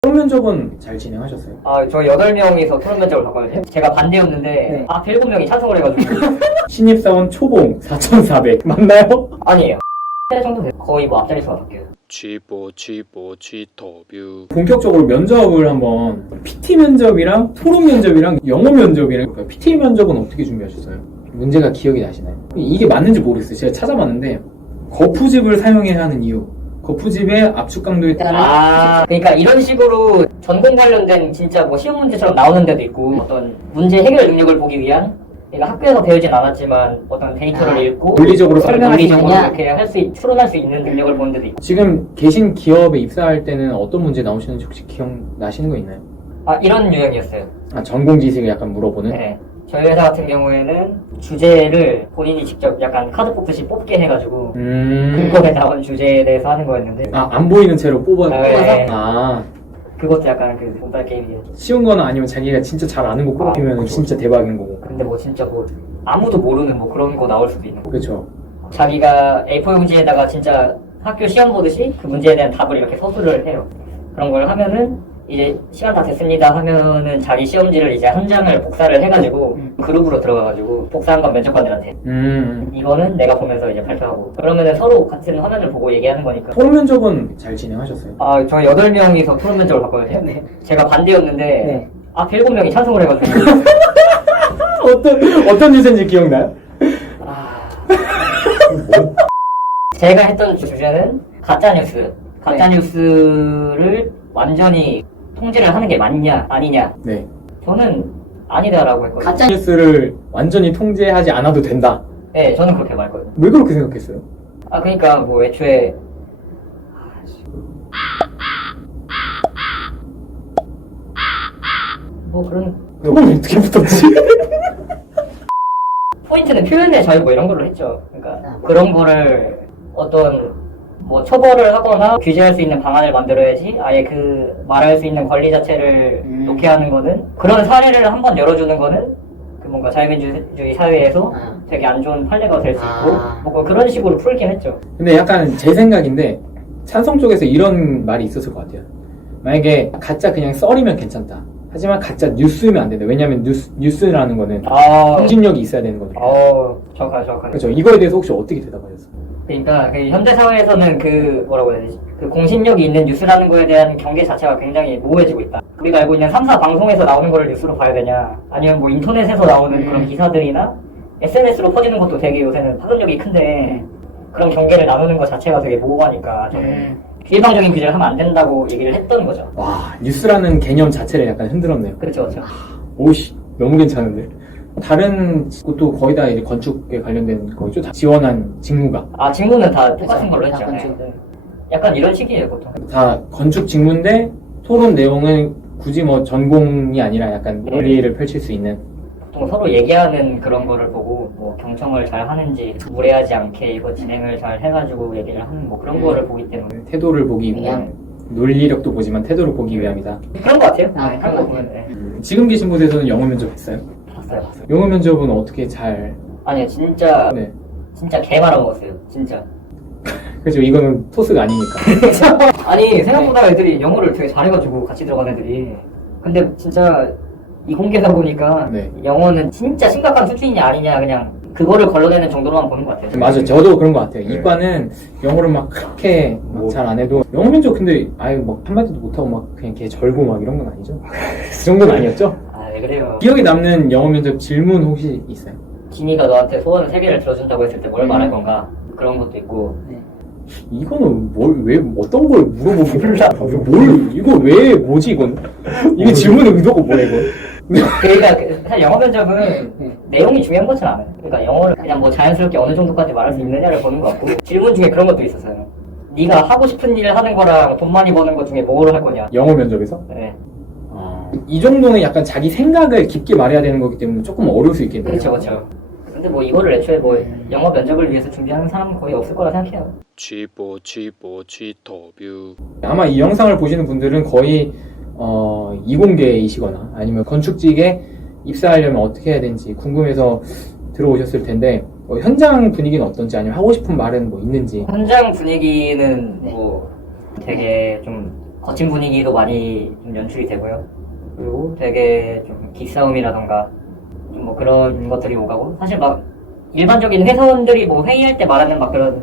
토론 면접은 잘 진행하셨어요? 저 8명이서 토론 면접을 봤거든요. 제가 반대였는데 네. 앞에 7명이 찬성을 해가지고 신입사원 초봉 4,400 맞나요? 아니에요. 세 정도 돼요. 거의 뭐 앞자리 수가 바뀌어요. 인터뷰 본격적으로 면접을 한번 PT 면접이랑 토론 면접이랑 영어 면접이랑 PT 면접은 어떻게 준비하셨어요? 문제가 기억이 나시나요? 이게 맞는지 모르겠어요. 제가 찾아봤는데 거푸집을 사용해야 하는 이유, 거푸집의 압축 강도에 따라 그러니까 이런 식으로 전공 관련된 진짜 뭐 시험 문제처럼 나오는 데도 있고 어떤 문제 해결 능력을 보기 위한 그러니까 학교에서 배우진 않았지만 어떤 데이터를 읽고 논리적으로 논리적으로 이렇게 추론할 수 있는 능력을 보는 데도 있고. 지금 계신 기업에 입사할 때는 어떤 문제 나오시는지 혹시 기억나시는 거 있나요? 이런 유형이었어요. 전공 지식을 약간 물어보는? 네. 저희 회사 같은 경우에는 주제를 본인이 직접 약간 카드 뽑듯이 뽑게 해가지고 그거에 나온 주제에 대해서 하는 거였는데 안 보이는 채로 뽑아서? 네. 그것도 약간 그 몸발 게임이에요. 쉬운 거는 아니면 자기가 진짜 잘 아는 거 뽑히면 진짜 대박인 거고. 근데 뭐 진짜 뭐 아무도 모르는 뭐 그런 거 나올 수도 있는 거. 그렇죠. 자기가 A4 용지에다가 진짜 학교 시험 보듯이 그 문제에 대한 답을 이렇게 서술을 해요. 그런 걸 하면은 이제 시간 다 됐습니다 하면은 자기 시험지를 이제 한 장을 복사를 해가지고 그룹으로 들어가가지고 복사한 건 면접관들한테 이거는 내가 보면서 이제 발표하고 그러면은 서로 같은 화면을 보고 얘기하는 거니까. 토론 면접은 잘 진행하셨어요? 저 8명이서 토론 면접을 봤거든요. 네. 제가 반대였는데 네. 앞에 7명이 찬성을 해가지고 어떤 유세인지 기억나요? 제가 했던 주제는 가짜뉴스. 가짜뉴스를 완전히 통제를 하는 게 맞냐 아니냐. 네. 저는 아니다라고 했거든요. 가짜 뉴스를 완전히 통제하지 않아도 된다. 네, 저는 그렇게 말했거든요. 왜 그렇게 생각했어요? 그러니까 뭐 애초에 뭐 그런 토론이 어떻게 붙었지? 포인트는 표현의 자유 뭐 이런 걸로 했죠. 그러니까 그런 거를 어떤 뭐 처벌을 하거나 규제할 수 있는 방안을 만들어야지 아예 그 말할 수 있는 권리 자체를 놓게 하는 거는 그런 사례를 한번 열어주는 거는 그 뭔가 자유민주주의 사회에서 되게 안 좋은 판례가 될 수 있고 뭐 그런 식으로 풀긴 했죠. 근데 약간 제 생각인데 찬성 쪽에서 이런 말이 있었을 것 같아요. 만약에 가짜 그냥 썰이면 괜찮다. 하지만 가짜 뉴스면 안 된다. 왜냐면 뉴스라는 거는 공신력이 있어야 되는 거죠. 정확하죠. 그렇죠. 이거에 대해서 혹시 어떻게 대답하셨어요? 그러니까 그 현대 사회에서는 그 뭐라고 해야 되지? 그 공신력이 있는 뉴스라는 거에 대한 경계 자체가 굉장히 모호해지고 있다. 우리가 알고 있는 3사 방송에서 나오는 거를 뉴스로 봐야 되냐? 아니면 뭐 인터넷에서 나오는 그런 기사들이나 SNS로 퍼지는 것도 되게 요새는 파급력이 큰데 그런 경계를 나누는 것 자체가 되게 모호하니까 저는 일방적인 규제를 하면 안 된다고 얘기를 했던 거죠. 와, 뉴스라는 개념 자체를 약간 흔들었네요. 그렇죠. 오씨, 너무 괜찮은데? 다른 곳도 거의 다 이제 건축에 관련된 거죠? 다 지원한 직무가. 직무는 다 똑같은 걸로 했죠. 건축. 네. 약간 이런 식이에요, 보통. 다 건축 직무인데 토론 내용은 굳이 뭐 전공이 아니라 약간 논리를 펼칠 수 있는. 보통 서로 얘기하는 그런 거를 보고 뭐 경청을 잘 하는지 무례하지 않게 이거 진행을 잘 해가지고 얘기를 하는 뭐 그런 거를 보기 때문에 태도를 보기 위한, 논리력도 보지만 태도를 보기 위함이다. 그런 거 같아요. 그런 거 보면 네. 지금 계신 곳에서는 영어 면접 했어요? 봤어요. 영어 면접은 어떻게 잘? 아니요, 진짜 네. 진짜 개 말아먹었어요. 진짜. 그죠, 이거는 토스가 아니니까. 아니 생각보다 애들이 영어를 되게 잘해가지고 같이 들어간 애들이. 근데 진짜 이공계다 보니까 네. 영어는 진짜 심각한 수준이냐 아니냐 그냥 그거를 걸러내는 정도로만 보는 것 같아요. 맞아요. 저도 그런 것 같아요. 이과는 영어를 막 그렇게 잘 안 해도 영어 면접 근데 아예 막 한마디도 못하고 막 그냥 걔 절고 막 이런 건 아니죠? 그 정도는 아니었죠? 왜 그래요? 기억에 남는 영어 면접 질문 혹시 있어요? 지니가 너한테 소원 3개를 들어준다고 했을 때 뭘 말할 건가? 그런 것도 있고. 이거는 왜 어떤 걸 물어보기 몰라. 이거 왜 뭐지 이건? 이게 질문의 의도가 뭐야 이건? 그러니까 사실 영어 면접은 내용이 중요한 것은 않아요. 그러니까 영어를 그냥 뭐 자연스럽게 어느 정도까지 말할 수 있느냐를 보는 것 같고 질문 중에 그런 것도 있었어요. 네가 하고 싶은 일을 하는 거랑 돈 많이 버는 것 중에 뭐를 할 거냐? 영어 면접에서? 네. 이 정도는 약간 자기 생각을 깊게 말해야 되는 거기 때문에 조금 어려울 수 있겠네요. 그렇죠. 근데 뭐 이거를 애초에 뭐 영어 면접을 위해서 준비하는 사람은 거의 없을 거라 생각해요. 인터뷰 아마 이 영상을 보시는 분들은 거의 이공계이시거나 아니면 건축직에 입사하려면 어떻게 해야 되는지 궁금해서 들어오셨을 텐데 현장 분위기는 어떤지 아니면 하고 싶은 말은 뭐 있는지. 현장 분위기는 뭐 되게 좀 거친 분위기도 많이 좀 연출이 되고요. 그리고 되게 좀 기싸움이라던가 좀 뭐 그런 것들이 오가고, 사실 막 일반적인 회사원들이 뭐 회의할 때 말하는 막 그런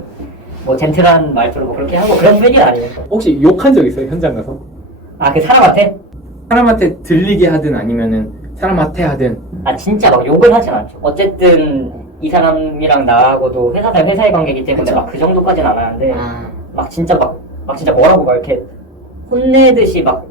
뭐 젠틀한 말투로 뭐 그렇게 하고 그런 분위기는 아니에요. 혹시 욕한 적 있어요? 현장 가서? 아, 그 사람한테? 사람한테 들리게 하든 아니면은 사람한테 하든. 아, 진짜 막 욕을 하진 않죠. 어쨌든 이 사람이랑 나하고도 회사 대 회사의 관계이기 때문에 그쵸. 막 그 정도까지는 안 하는데, 아, 막 진짜 뭐라고 막 이렇게 혼내듯이 막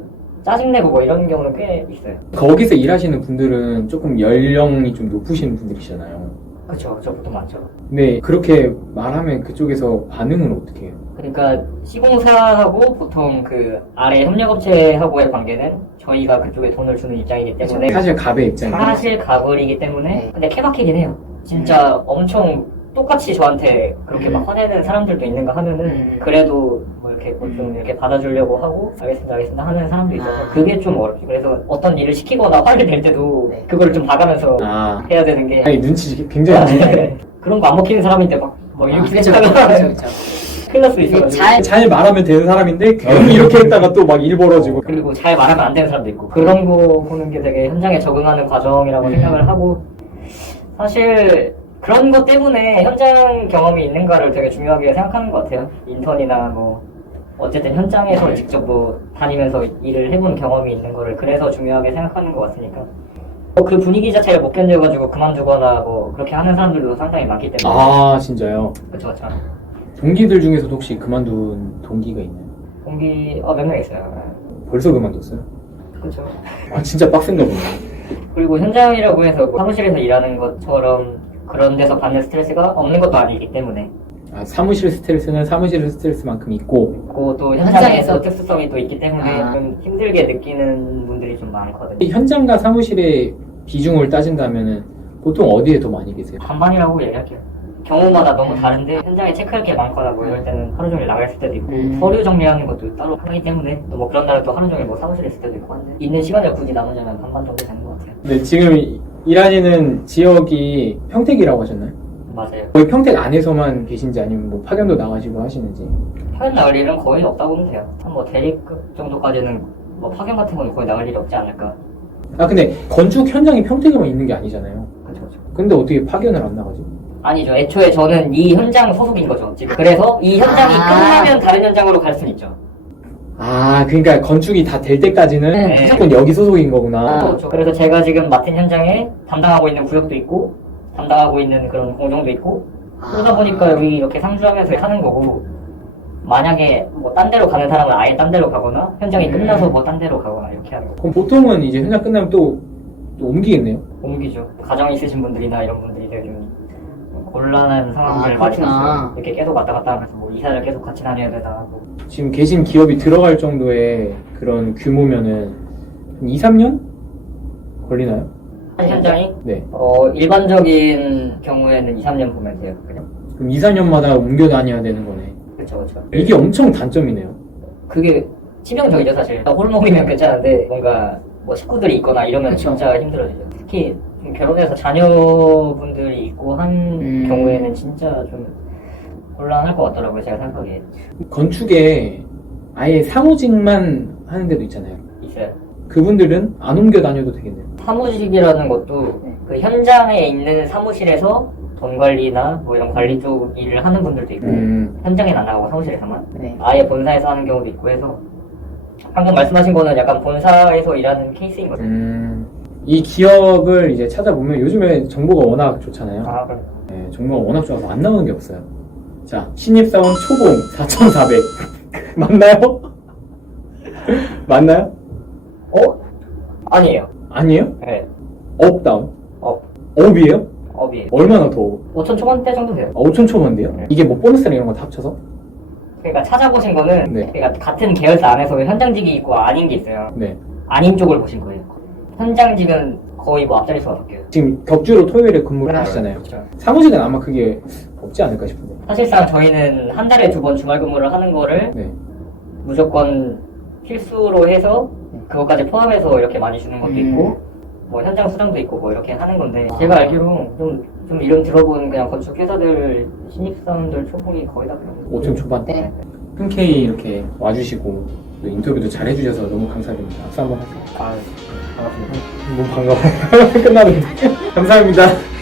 짜증내고 뭐 이런 경우는 꽤 있어요. 거기서 일하시는 분들은 조금 연령이 좀 높으신 분들이시잖아요. 그쵸, 저 보통 많죠. 근데 그렇게 말하면 그쪽에서 반응은 어떻게 해요? 그러니까 시공사하고 보통 그 아래 협력업체하고의 관계는 저희가 그쪽에 돈을 주는 입장이기 때문에 사실 갑의 입장이에요. 사실 가불이기 때문에, 네. 근데 케바케긴 해요. 진짜 엄청 똑같이 저한테 그렇게 막 화내는 사람들도 있는가 하면은 그래도 뭐 이렇게 좀 이렇게 받아주려고 하고 알겠습니다 하는 사람도 있어서 아. 그게 좀 어렵죠. 그래서 어떤 일을 시키거나 화를 낼 때도 네. 그걸 좀 봐가면서 아, 해야 되는 게 아니 눈치 굉장히 많이 그런 거 안 먹히는 사람인데 막 이렇게 그쵸, 생각하면 그쵸. 큰일 날 수 있어가지고. 잘 말하면 되는 사람인데 괜히 이렇게 했다가 또 막 일 벌어지고. 그리고 잘 말하면 안 되는 사람도 있고, 그런 거 보는 게 되게 현장에 적응하는 과정이라고 생각을 하고, 사실 그런 것 때문에 현장 경험이 있는가를 되게 중요하게 생각하는 것 같아요. 인턴이나 뭐 어쨌든 현장에서 직접 뭐 다니면서 일을 해본 경험이 있는 거를 그래서 중요하게 생각하는 것 같으니까, 그 분위기 자체를 못 견뎌가지고 그만두거나 뭐 그렇게 하는 사람들도 상당히 많기 때문에. 아, 진짜요? 그쵸. 동기들 중에서도 혹시 그만둔 동기가 있나요? 동기 몇 명 있어요. 벌써 그만뒀어요? 그쵸. 아, 진짜 빡센가 보네. 그리고 현장이라고 해서 사무실에서 일하는 것처럼 그런 데서 받는 스트레스가 없는 것도 아니기 때문에, 아, 사무실 스트레스는 사무실 스트레스만큼 있고. 그리고 또 현장에서 현장에서 특수성이 또 있기 때문에 아. 좀 힘들게 느끼는 분들이 좀 많거든요. 현장과 사무실의 비중을 따진다면은 보통 어디에 더 많이 계세요? 반반이라고 얘기할게요. 경우마다 너무 다른데 현장에 체크할 게 많거나 뭐 이럴 때는 하루 종일 나가 있을 때도 있고, 서류 정리하는 것도 따로 하기 때문에 또 뭐 그런 날은 또 하루 종일 뭐 사무실에 있을 때도 있고 한데, 있는 시간을 굳이 나누자면 반반 정도 되는 것 같아요. 네, 지금 일하시는 지역이 평택이라고 하셨나요? 맞아요. 거의 평택 안에서만 계신지 아니면 뭐 파견도 나가시고 하시는지. 파견 나갈 일은 거의 없다고 보면 돼요. 한 뭐 대리급 정도까지는 뭐 파견 같은 건 거의 나갈 일이 없지 않을까. 아, 근데 건축 현장이 평택에만 있는 게 아니잖아요. 그쵸. 근데 어떻게 파견을 안 나가지? 아니죠. 애초에 저는 이 현장 소속인 거죠, 지금. 그래서 이 현장이 끝나면 다른 현장으로 갈 수는 있죠. 아, 그러니까 건축이 다 될 때까지는 네. 무조건 여기 소속인 거구나. 그렇죠. 그래서 제가 지금 맡은 현장에 담당하고 있는 구역도 있고, 담당하고 있는 그런 공정도 있고, 그러다 보니까 여기 이렇게 상주하면서 하는 거고, 만약에 뭐 딴 데로 가는 사람은 아예 딴 데로 가거나, 현장이 끝나서 뭐 딴 데로 가거나 이렇게 하는 거. 그럼 보통은 이제 현장 끝나면 또 옮기겠네요? 옮기죠. 가정 있으신 분들이나 이런 분들이 되게 좀 곤란한 상황들을 아, 많이 그렇구나. 봤어요. 이렇게 계속 왔다 갔다 하면서 뭐 이사를 계속 같이 다녀야 되나 하고. 지금 계신 기업이 들어갈 정도의 그런 규모면은 한 2, 3년 걸리나요? 한 현장이 네. 일반적인 경우에는 2, 3년 보면 돼요. 그냥. 그럼 2, 4년마다 옮겨 다녀야 되는 거네. 그쵸. 이게 엄청 단점이네요. 그게 치명적이죠, 사실. 홀몸이면 괜찮은데, 뭔가 뭐 식구들이 있거나 이러면 그쵸. 진짜 힘들어지죠. 특히 좀 결혼해서 자녀분들이 있고 한 경우에는 진짜 좀 곤란할 것 같더라고요, 제가 생각하기에. 건축에 아예 사무직만 하는 데도 있잖아요. 있어요. 그분들은 안 옮겨 다녀도 되겠네요. 사무직이라는 것도 그 현장에 있는 사무실에서 돈 관리나 뭐 이런 관리 쪽 일을 하는 분들도 있고, 현장에 안 나가고 사무실에서만 네. 아예 본사에서 하는 경우도 있고 해서, 방금 말씀하신 거는 약간 본사에서 일하는 케이스인 거죠. 이 기업을 이제 찾아보면 요즘에 정보가 워낙 좋잖아요. 아, 그럼. 네, 정보가 워낙 좋아서 안 나오는 게 없어요. 자, 신입사원 초봉 4,400. 맞나요? 맞나요? 아니에요. 아니에요? 네. 업, 다운? 업. 업이에요? 업이에요. 얼마나 더 업? 5천 초반대 정도 돼요. 5천 초반대요? 네. 이게 뭐 보너스랑 이런 거 다 합쳐서? 그러니까 찾아보신 거는, 네. 그러니까 같은 계열사 안에서 현장직이 있고 아닌 게 있어요. 네. 아닌 쪽을 보신 거예요. 현장직은 거의 뭐 앞자리 수가 바뀌어요. 지금 격주로 토요일에 근무를 하시잖아요. 그렇죠. 사무직은 아마 그게 없지 않을까 싶은데. 사실상 저희는 한 달에 2번 주말 근무를 하는 거를 네. 무조건 필수로 해서 그것까지 포함해서 이렇게 많이 주는 것도 있고, 뭐 현장 수당도 있고 뭐 이렇게 하는 건데, 제가 알기로 좀 이름 들어본 그냥 건축 회사들 신입사원들 초봉이 거의 다 그런 거예요. 5천 초반. 네. 흔쾌히 이렇게 와주시고 또 인터뷰도 잘 해주셔서 너무 감사드립니다. 박수 한번 하세요. 아, 반갑습니다. 너무 반가워요. 끝나는데. 감사합니다.